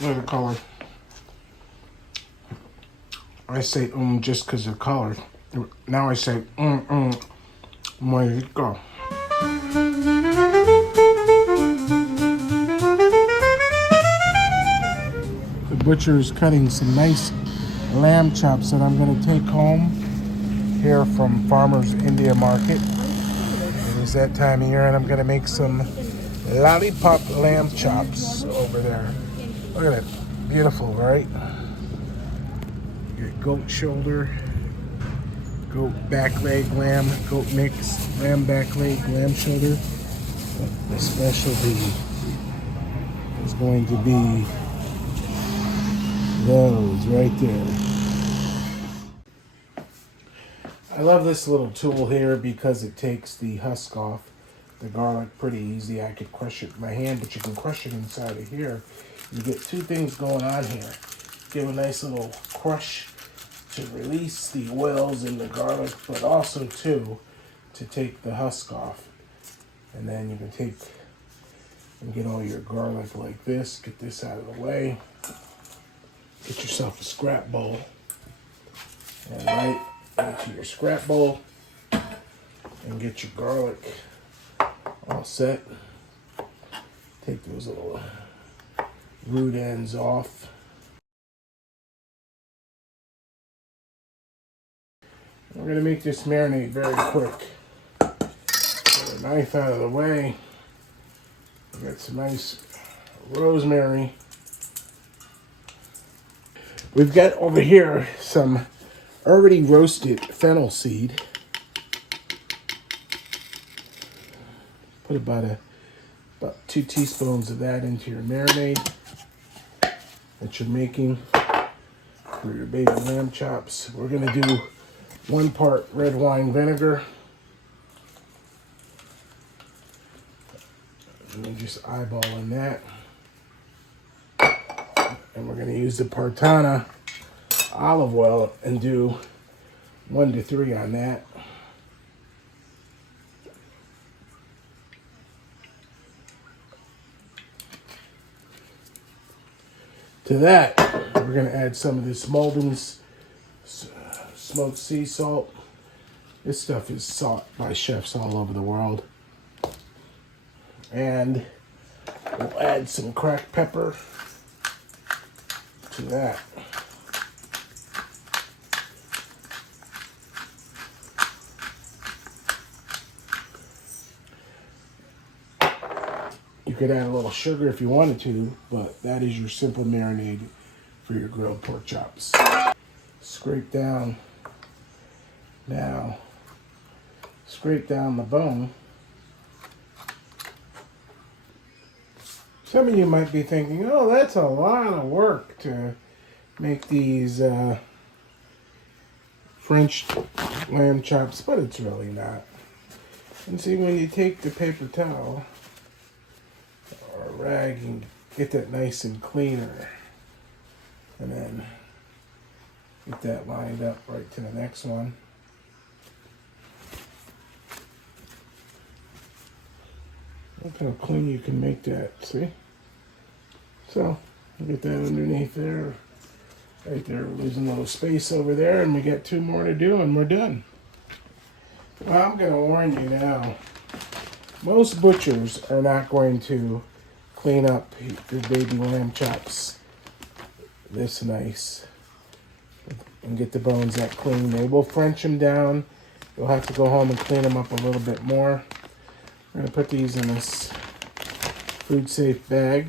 Look at the color. I say just because of color. Now I say there you go. The butcher is cutting some nice lamb chops that I'm going to take home here from Farmers India Market. It is that time of year, and I'm going to make some Lollipop lamb chops over there. Look at it. Beautiful, right? Your goat shoulder, goat back leg lamb, goat mix, lamb back leg, lamb shoulder. But the specialty is going to be those right there. I love this little tool here because it takes the husk off the garlic pretty easy. I could crush it in my hand, but you can crush it inside of here. You get two things going on here. Give a nice little crush to release the oils in the garlic, but also too to take the husk off. And then you can take and get all your garlic like this. Get this out of the way. Get yourself a scrap bowl. And right into your scrap bowl and get your garlic all set. Take those little root ends off. We're going to make this marinade very quick. Get a knife out of the way. We got some nice rosemary. We've got over here some already roasted fennel seed. Put about 2 teaspoons of that into your marinade that you're making for your baby lamb chops. We're going to do 1 part red wine vinegar. And then just eyeballing that. And we're going to use the Partana olive oil and do 1 to 3 on that. To that, we're going to add some of this Malden's smoked sea salt. This stuff is sought by chefs all over the world. And we'll add some cracked pepper to that. You could add a little sugar if you wanted to, but that is your simple marinade for your grilled pork chops. Scrape down. Now, scrape down the bone. Some of you might be thinking, oh, that's a lot of work to make these French lamb chops, but it's really not. And see, when you take the paper towel or a rag and get that nice and cleaner, and then get that lined up right to the next one. Look how clean you can make that, see? So, get that underneath there. Right there, we're losing a little space over there, and we got 2 more to do, and we're done. Well, I'm going to warn you now. Most butchers are not going to clean up your baby lamb chops this nice and get the bones that clean. They will French them down. You'll have to go home and clean them up a little bit more. We're going to put these in this food safe bag.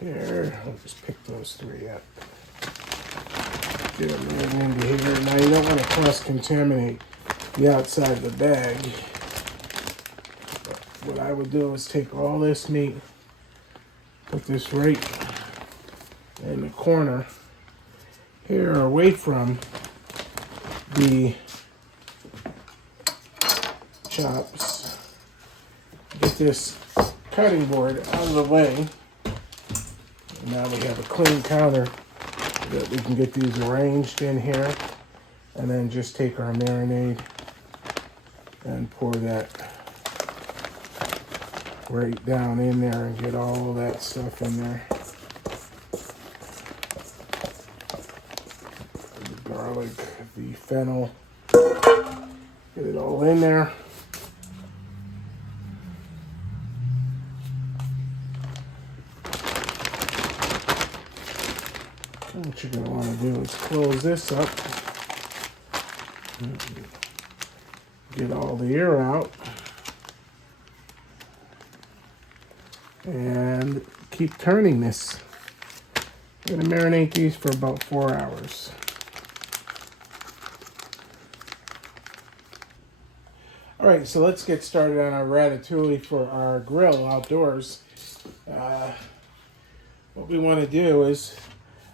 Here, I'll just pick those 3 up. Get them right into here. Now you don't want to cross-contaminate the outside of the bag. But what I would do is take all this meat, put this right in the corner here, away from the chops. Get this cutting board out of the way. And now we have a clean counter that we can get these arranged in here. And then just take our marinade and pour that right down in there and get all that stuff in there. The garlic, the fennel, get it all in there. And what you're going to want to do is close this up. Get all the air out. And keep turning this. I'm going to marinate these for about 4 hours. All right, so let's get started on our ratatouille for our grill outdoors. What we want to do is,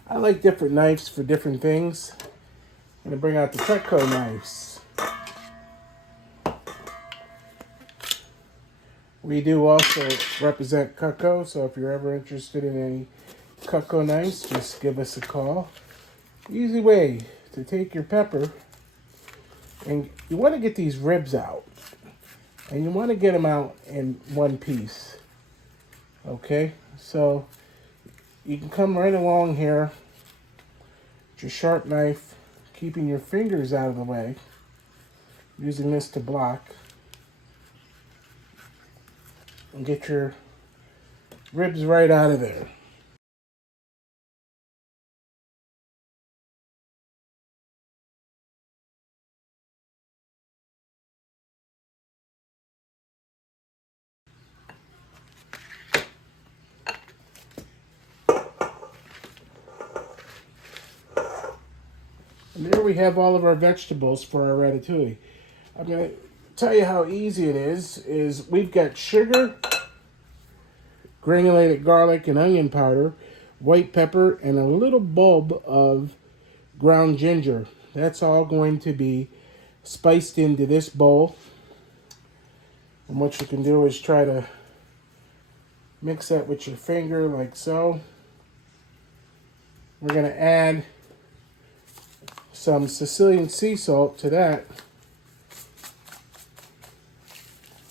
I like different knives for different things. I'm going to bring out the Cutco knives. We do also represent Cutco, so if you're ever interested in any Cutco knives, just give us a call. Easy way to take your pepper, and you want to get these ribs out. And you want to get them out in one piece. Okay, so you can come right along here with your sharp knife, keeping your fingers out of the way, using this to block, and get your ribs right out of there. And there we have all of our vegetables for our ratatouille. I'm going to tell you how easy it is we've got sugar, granulated garlic and onion powder, white pepper, and a little bulb of ground ginger. That's all going to be spiced into this bowl. And what you can do is try to mix that with your finger like so. We're going to add some Sicilian sea salt to that.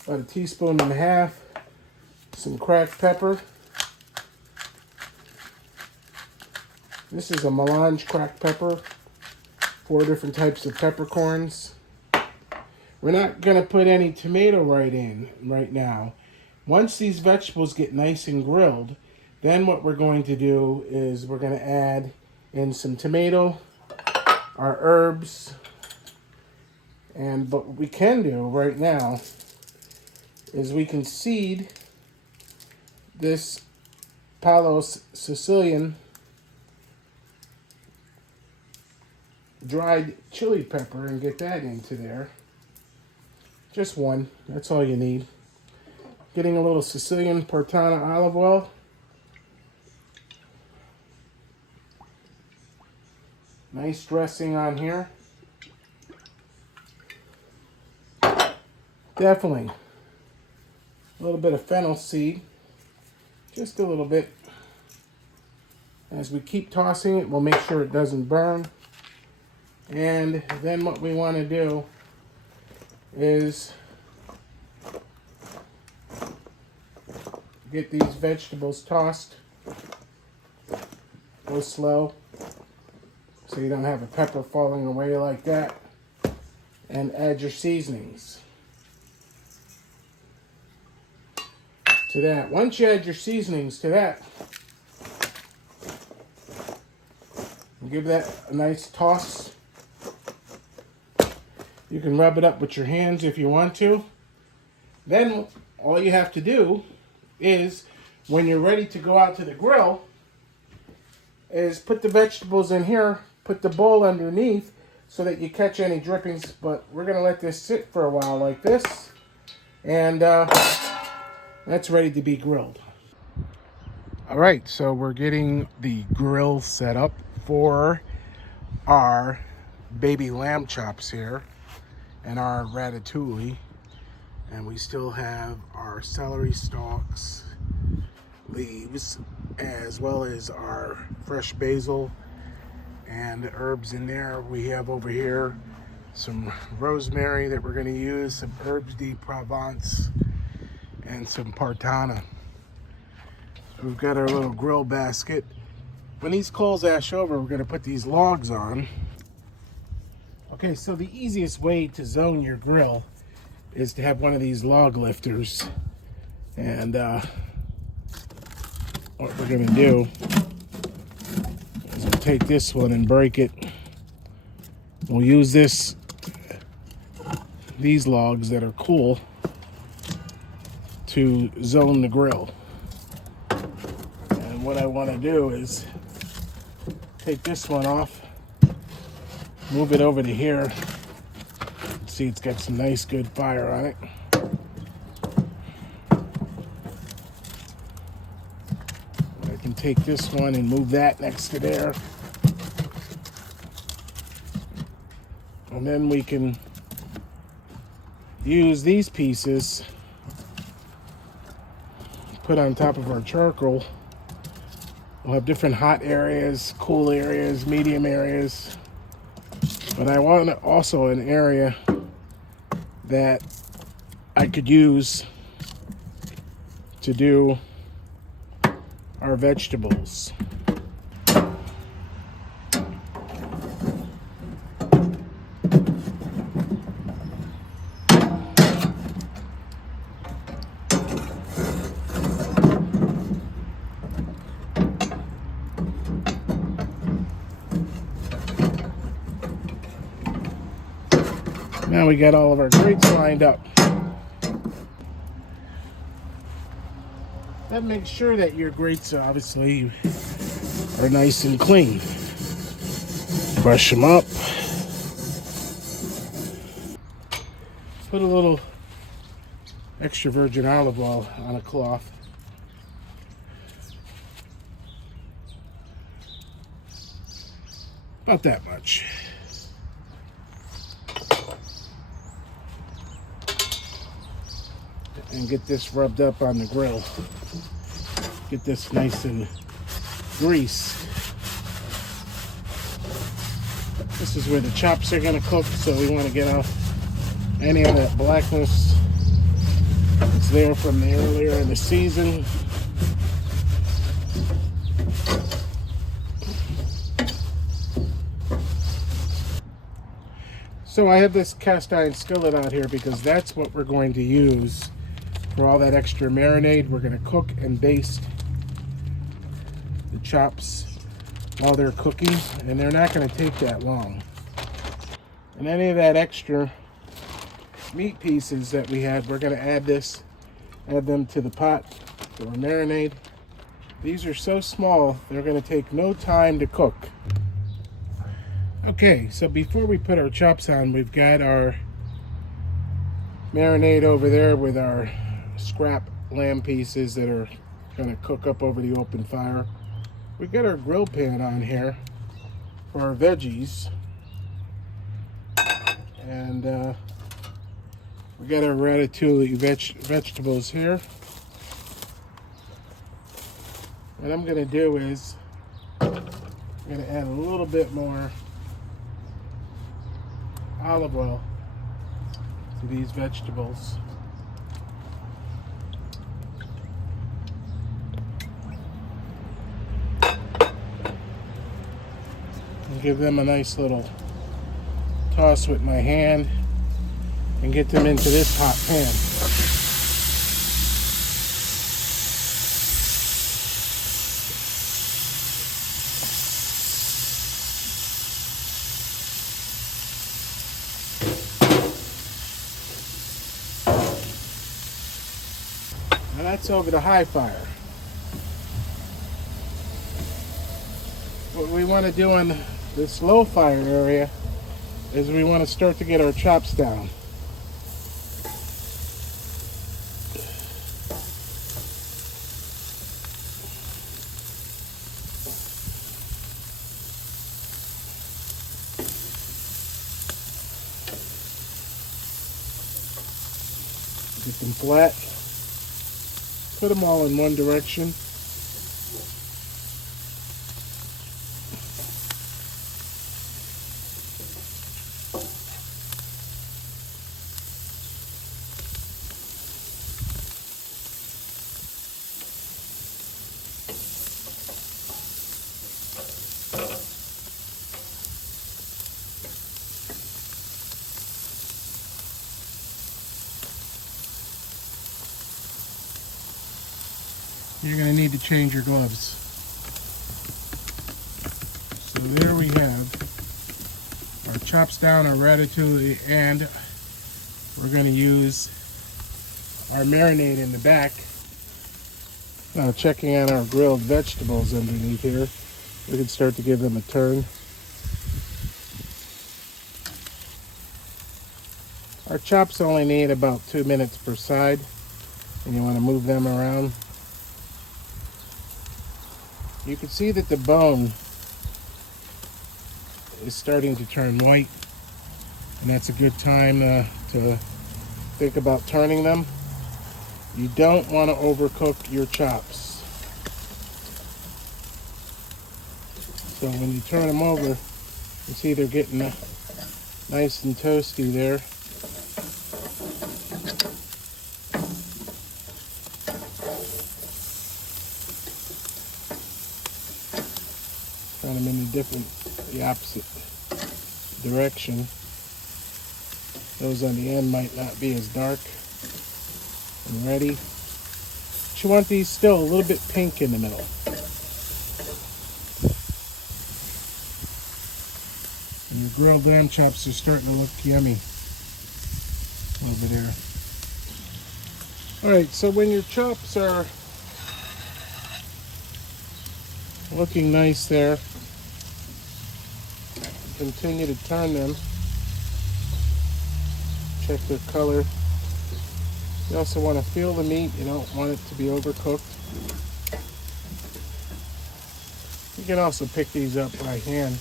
About 1.5 teaspoons. Some cracked pepper. This is a melange cracked pepper. 4 different types of peppercorns. We're not going to put any tomato right now. Once these vegetables get nice and grilled, then what we're going to do is we're going to add in some tomato, our herbs, but what we can do right now is we can seed this Palo Sicilian dried chili pepper and get that into there. Just one, that's all you need. Getting a little Sicilian Portana olive oil. Nice dressing on here. Definitely a little bit of fennel seed. Just a little bit. As we keep tossing it, we'll make sure it doesn't burn. And then what we want to do is get these vegetables tossed. Go slow, so you don't have a pepper falling away like that. And add your seasonings to that. Once you add your seasonings to that, give that a nice toss. You can rub it up with your hands if you want to. Then all you have to do is, when you're ready to go out to the grill, is put the vegetables in here, put the bowl underneath so that you catch any drippings. But we're going to let this sit for a while like this. And that's ready to be grilled. All right, so we're getting the grill set up for our baby lamb chops here and our ratatouille. And we still have our celery stalks, leaves, as well as our fresh basil and herbs in there. We have over here some rosemary that we're going to use, some herbs de Provence, and some partana. We've got our little grill basket. When these coals ash over, we're going to put these logs on. Okay, so the easiest way to zone your grill is to have one of these log lifters. And what we're going to do is we'll take this one and break it. We'll use these logs that are cool to zone the grill. And what I want to do is take this one off, move it over to here. See, it's got some nice good fire on it. I can take this one and move that next to there. And then we can use these pieces, put on top of our charcoal. We'll have different hot areas, cool areas, medium areas. But I want also an area that I could use to do our vegetables. Now we got all of our grates lined up. That makes sure that your grates obviously are nice and clean. Brush them up. Put a little extra virgin olive oil on a cloth. About that much. And get this rubbed up on the grill. Get this nice and greased. This is where the chops are going to cook, so we want to get off any of that blackness that's there from the earlier in the season. So I have this cast iron skillet out here because that's what we're going to use for all that extra marinade. We're going to cook and baste the chops while they're cooking, and they're not going to take that long. And any of that extra meat pieces that we had, we're going to add them to the pot for our marinade. These are so small, they're going to take no time to cook. Okay, so before we put our chops on, we've got our marinade over there with our scrap lamb pieces that are going to cook up over the open fire. We've got our grill pan on here for our veggies. And we got our ratatouille vegetables here. What I'm going to do is I'm going to add a little bit more olive oil to these vegetables. And give them a nice little toss with my hand and get them into this hot pan. Now that's over the high fire. What we want to do in this low fire area is we want to start to get our chops down. Get them flat. Put them all in one direction. you're going to need to change your gloves. So there we have our chops down, our ratatouille, and we're going to use our marinade in the back. Now checking on our grilled vegetables underneath here, we can start to give them a turn. Our chops only need about 2 minutes per side, and you want to move them around. You can see that the bone is starting to turn white, and that's a good time to think about turning them. You don't want to overcook your chops. So when you turn them over, you see they're getting nice and toasty there. Turn them in the opposite direction. Those on the end might not be as dark and ready. But you want these still a little bit pink in the middle. And your grilled lamb chops are starting to look yummy over there. Alright, so when your chops are looking nice there, continue to turn them. Check their color. You also want to feel the meat. You don't want it to be overcooked. You can also pick these up by hand.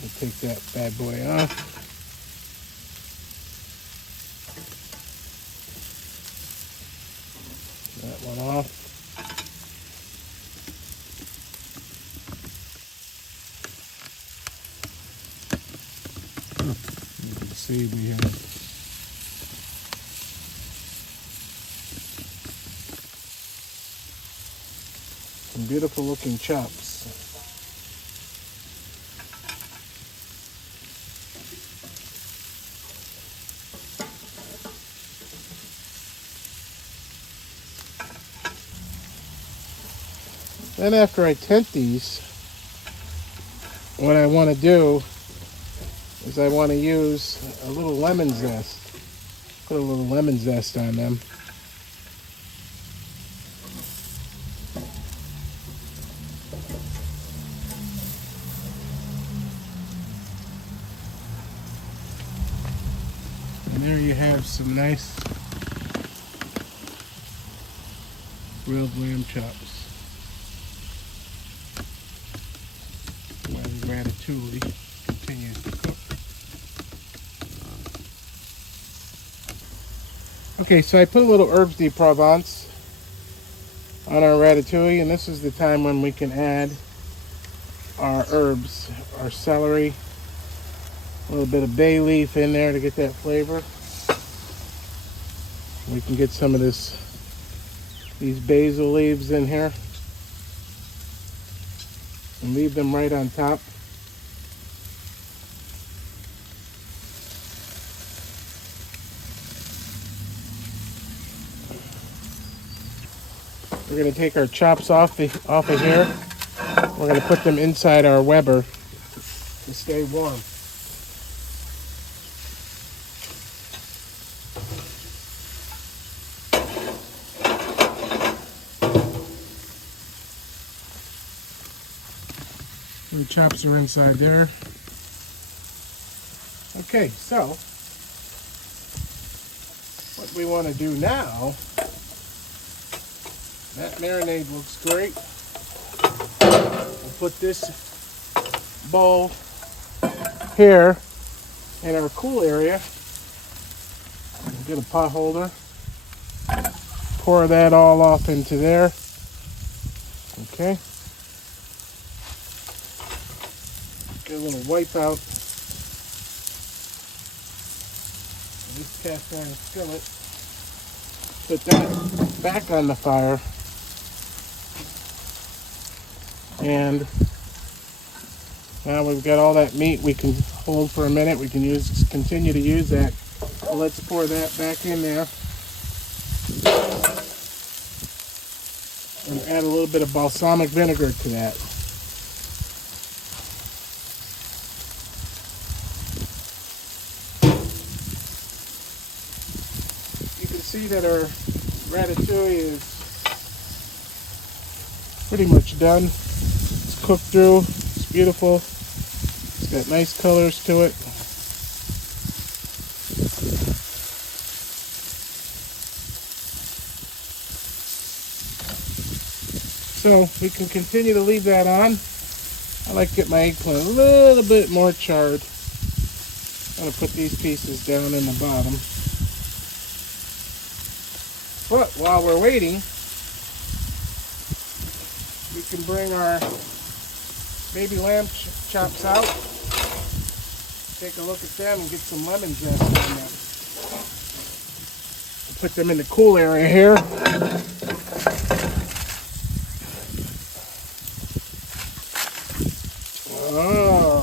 We'll take that bad boy off. That one off. You can see we have some beautiful looking chops. Then after I tent these, what I want to do is I want to use a little lemon zest. Put a little lemon zest on them. And there you have some nice grilled lamb chops. While the ratatouille continues to cook. Okay, so I put a little herbes de Provence on our ratatouille, and this is the time when we can add our herbs, our celery, a little bit of bay leaf in there to get that flavor. We can get some of these basil leaves in here and leave them right on top. We're going to take our chops off of here. We're going to put them inside our Weber to stay warm. The chops are inside there. Okay, so what we want to do now, that marinade looks great. We'll put this bowl here in our cool area. We'll get a pot holder. Pour that all off into there. Okay. Get a little wipe out of this cast iron skillet. Put that back on the fire. Now we've got all that meat we can hold for a minute. We can continue to use that. Well, let's pour that back in there. And add a little bit of balsamic vinegar to that. You can see that our ratatouille is pretty much done. It's cooked through. It's beautiful. It's got nice colors to it. So we can continue to leave that on. I like to get my eggplant a little bit more charred. I'm going to put these pieces down in the bottom. But while we're waiting, we can bring our baby lamb chops out. Take a look at them and get some lemon zest on them. Put them in the cool area here. Oh.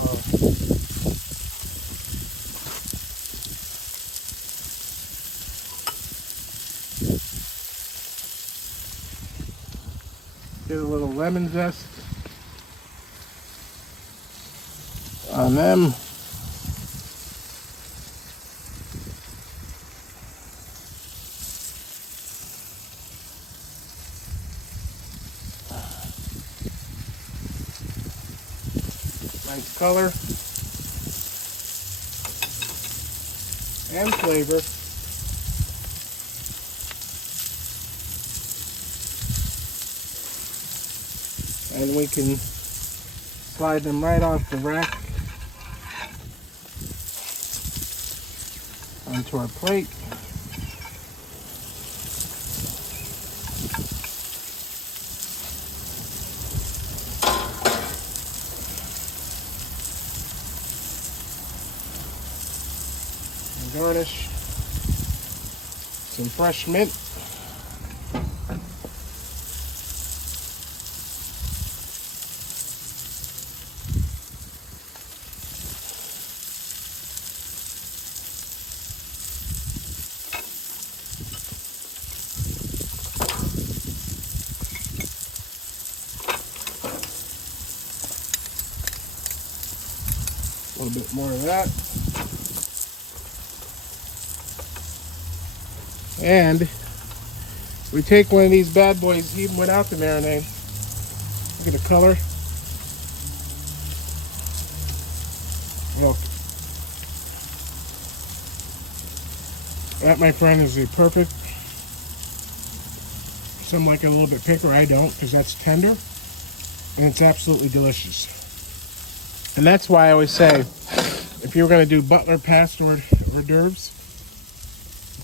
Get a little lemon zest on them. Nice color and flavor. And we can slide them right off the rack onto our plate. Garnish some fresh mint. A little bit more of that. And we take one of these bad boys even without the marinade. Look at the color. Look. That, my friend, is the perfect. Some like it a little bit thicker. I don't, because that's tender. And it's absolutely delicious. And that's why I always say, if you're going to do butler pasta or hors d'oeuvres,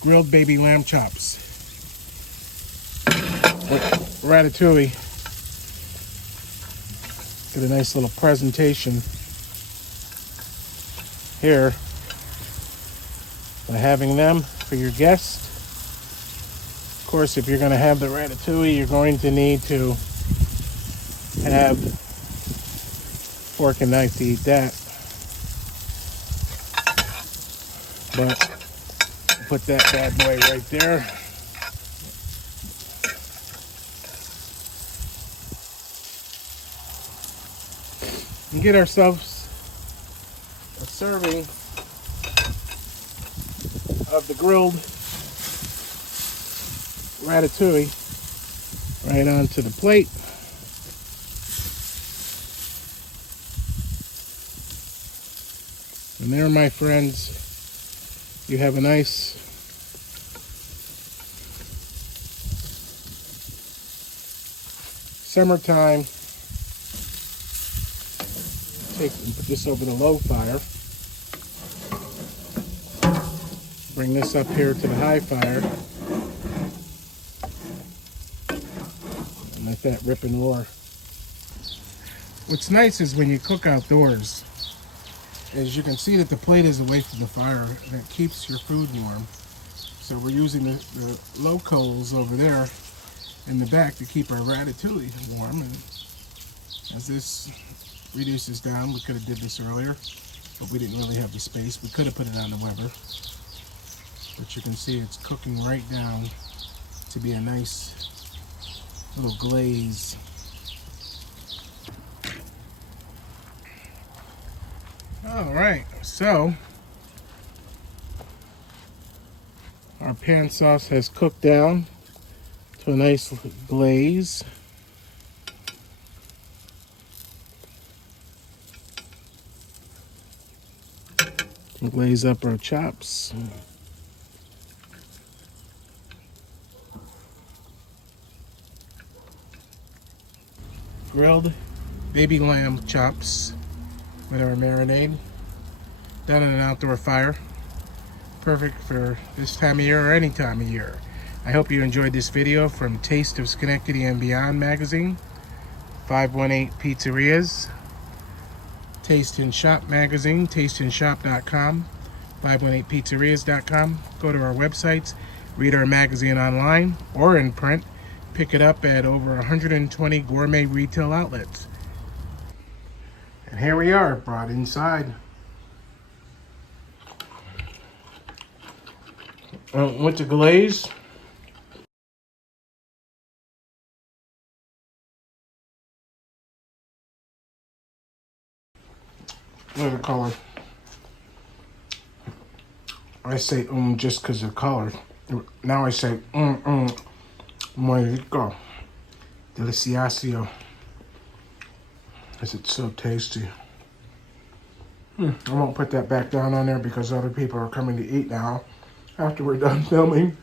grilled baby lamb chops with ratatouille. Get a nice little presentation here by having them for your guests. Of course, if you're going to have the ratatouille, you're going to need to have fork and knife to eat that. But put that bad boy right there. And get ourselves a serving of the grilled ratatouille right onto the plate. And there, my friends, you have a nice summertime. Take and put this over the low fire. Bring this up here to the high fire. And let that rip and roar. What's nice is when you cook outdoors, is you can see that the plate is away from the fire and it keeps your food warm. So we're using the low coals over there in the back to keep our ratatouille warm. And as this reduce this down. We could have did this earlier, but we didn't really have the space. We could have put it on the Weber. But you can see it's cooking right down to be a nice little glaze. All right, so our pan sauce has cooked down to a nice glaze. Glaze up our chops. Grilled baby lamb chops with our marinade, done on an outdoor fire. Perfect for this time of year or any time of year. I hope you enjoyed this video from Taste of Schenectady and Beyond magazine, 518 Pizzerias, Taste and Shop magazine, tasteandshop.com, 518pizzerias.com. Go to our websites, read our magazine online or in print. Pick it up at over 120 gourmet retail outlets. And here we are, brought inside. With the glaze. Look at the color. I say just because of the color. Now I say muy rico. Delicioso. Because it's so tasty. I won't put that back down on there because other people are coming to eat now after we're done filming.